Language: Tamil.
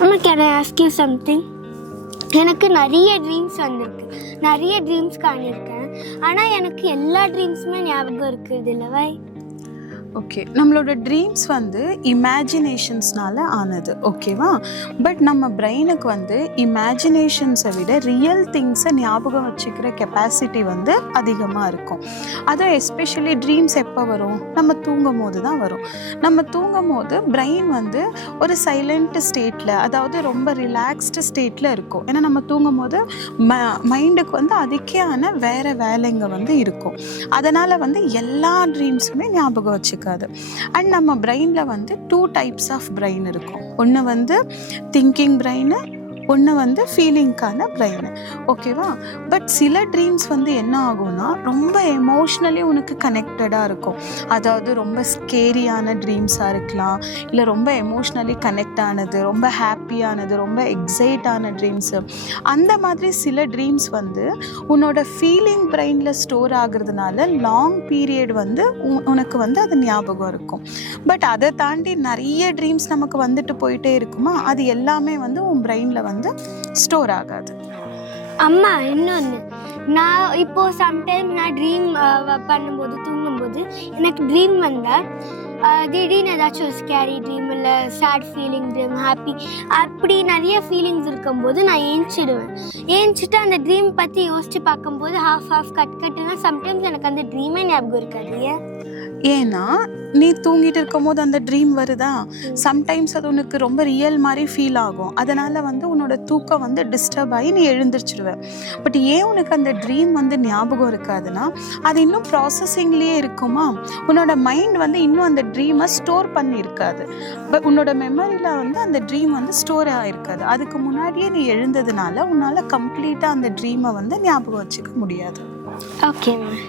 அம்மா, can I ask you something? எனக்கு நிறைய ட்ரீம்ஸ் வந்திருக்கு, நிறைய ட்ரீம்ஸ் காணியிருக்கேன். ஆனால் எனக்கு எல்லா ட்ரீம்ஸுமே ஞாபகம் இருக்குது இல்லைவா? ஓகே, நம்மளோட ட்ரீம்ஸ் வந்து இமேஜினேஷன்ஸ்னால ஆனது, ஓகேவா? பட் நம்ம பிரெயினுக்கு வந்து இமேஜினேஷன்ஸை விட ரியல் திங்ஸை ஞாபகம் வச்சுக்கிற கெப்பாசிட்டி வந்து அதிகமாக இருக்கும். அதுவும் எஸ்பெஷலி ட்ரீம்ஸ் எப்போ வரும்? நம்ம தூங்கும் போது தான் வரும். நம்ம தூங்கும் போது பிரெயின் வந்து ஒரு சைலண்ட் ஸ்டேட்டில், அதாவது ரொம்ப ரிலாக்ஸ்டு ஸ்டேட்டில் இருக்கும். ஏன்னா நம்ம தூங்கும் போது மைண்டுக்கு வந்து அதுக்கான வேறு வேலைங்க வந்து இருக்கும். அதனால் வந்து எல்லா ட்ரீம்ஸுமே ஞாபகம் வச்சுக்க. அண்ட் நம்ம பிரெயினில் வந்து 2 டைப்ஸ் ஆஃப் பிரெயின் இருக்கும். ஒன்று வந்து திங்கிங் பிரெயின், ஒன்று வந்து ஃபீலிங்க்கான பிரெயின், ஓகேவா? பட் சில ட்ரீம்ஸ் வந்து என்ன ஆகும்னா ரொம்ப எமோஷ்னலி உனக்கு கனெக்டடாக இருக்கும். அதாவது ரொம்ப ஸ்கேரியான ட்ரீம்ஸாக இருக்கலாம், இல்லை ரொம்ப எமோஷ்னலி கனெக்ட் ஆனது, ரொம்ப ஹாப்பியானது, ரொம்ப எக்ஸைட்டான ட்ரீம்ஸு. அந்த மாதிரி சில ட்ரீம்ஸ் வந்து உன்னோட ஃபீலிங் பிரெயினில் ஸ்டோர் ஆகுறதுனால லாங் பீரியட் வந்து உனக்கு வந்து அது ஞாபகம் இருக்கும். பட் அதை தாண்டி நிறைய ட்ரீம்ஸ் நமக்கு வந்துட்டு போயிட்டே இருக்குமா, அது எல்லாமே வந்து உன் பிரெயினில் வந்து ஸ்டோர் ஆகாது. அம்மா, இன்னொன்று, நான் இப்போது சம்டைம் நான் ட்ரீம் பண்ணும்போது, தூங்கும்போது எனக்கு ட்ரீம் வந்தால் திடீர்னு ஏதாச்சும் ஒரு ஸ்கேரி ட்ரீம், இல்லை சேட் ஃபீலிங் ட்ரீம், ஹாப்பி, அப்படி நிறைய ஃபீலிங்ஸ் இருக்கும்போது நான் ஏஞ்சிட்டு அந்த ட்ரீம் பற்றி யோசித்து பார்க்கும்போது ஹாஃப் கட்டுனா சம்டைம்ஸ் எனக்கு அந்த ட்ரீமே ஞாபகம் இருக்காது. ஏன்னா நீ தூங்கிட்டு இருக்கும் போது அந்த ட்ரீம் வருதா, சம்டைம்ஸ் அது உனக்கு ரொம்ப ரியல் மாதிரி ஃபீல் ஆகும். அதனால் வந்து உன்னோட தூக்கம் வந்து டிஸ்டர்ப் ஆகி நீ எழுந்திரிச்சிடுவேன். பட் ஏன் உனக்கு அந்த ட்ரீம் வந்து ஞாபகம் இருக்காதுன்னா, அது இன்னும் ப்ராசஸிங்லேயே இருக்குமா, உன்னோட மைண்ட் வந்து இன்னும் அந்த ட்ரீமை ஸ்டோர் பண்ணியிருக்காது. பட் உன்னோட மெமரியில் வந்து அந்த ட்ரீம் வந்து ஸ்டோர் ஆகிருக்காது. அதுக்கு முன்னாடியே நீ எழுந்ததுனால உன்னால் கம்ப்ளீட்டாக அந்த ட்ரீமை வந்து ஞாபகம் வச்சுக்க முடியாது. Okay ma'am.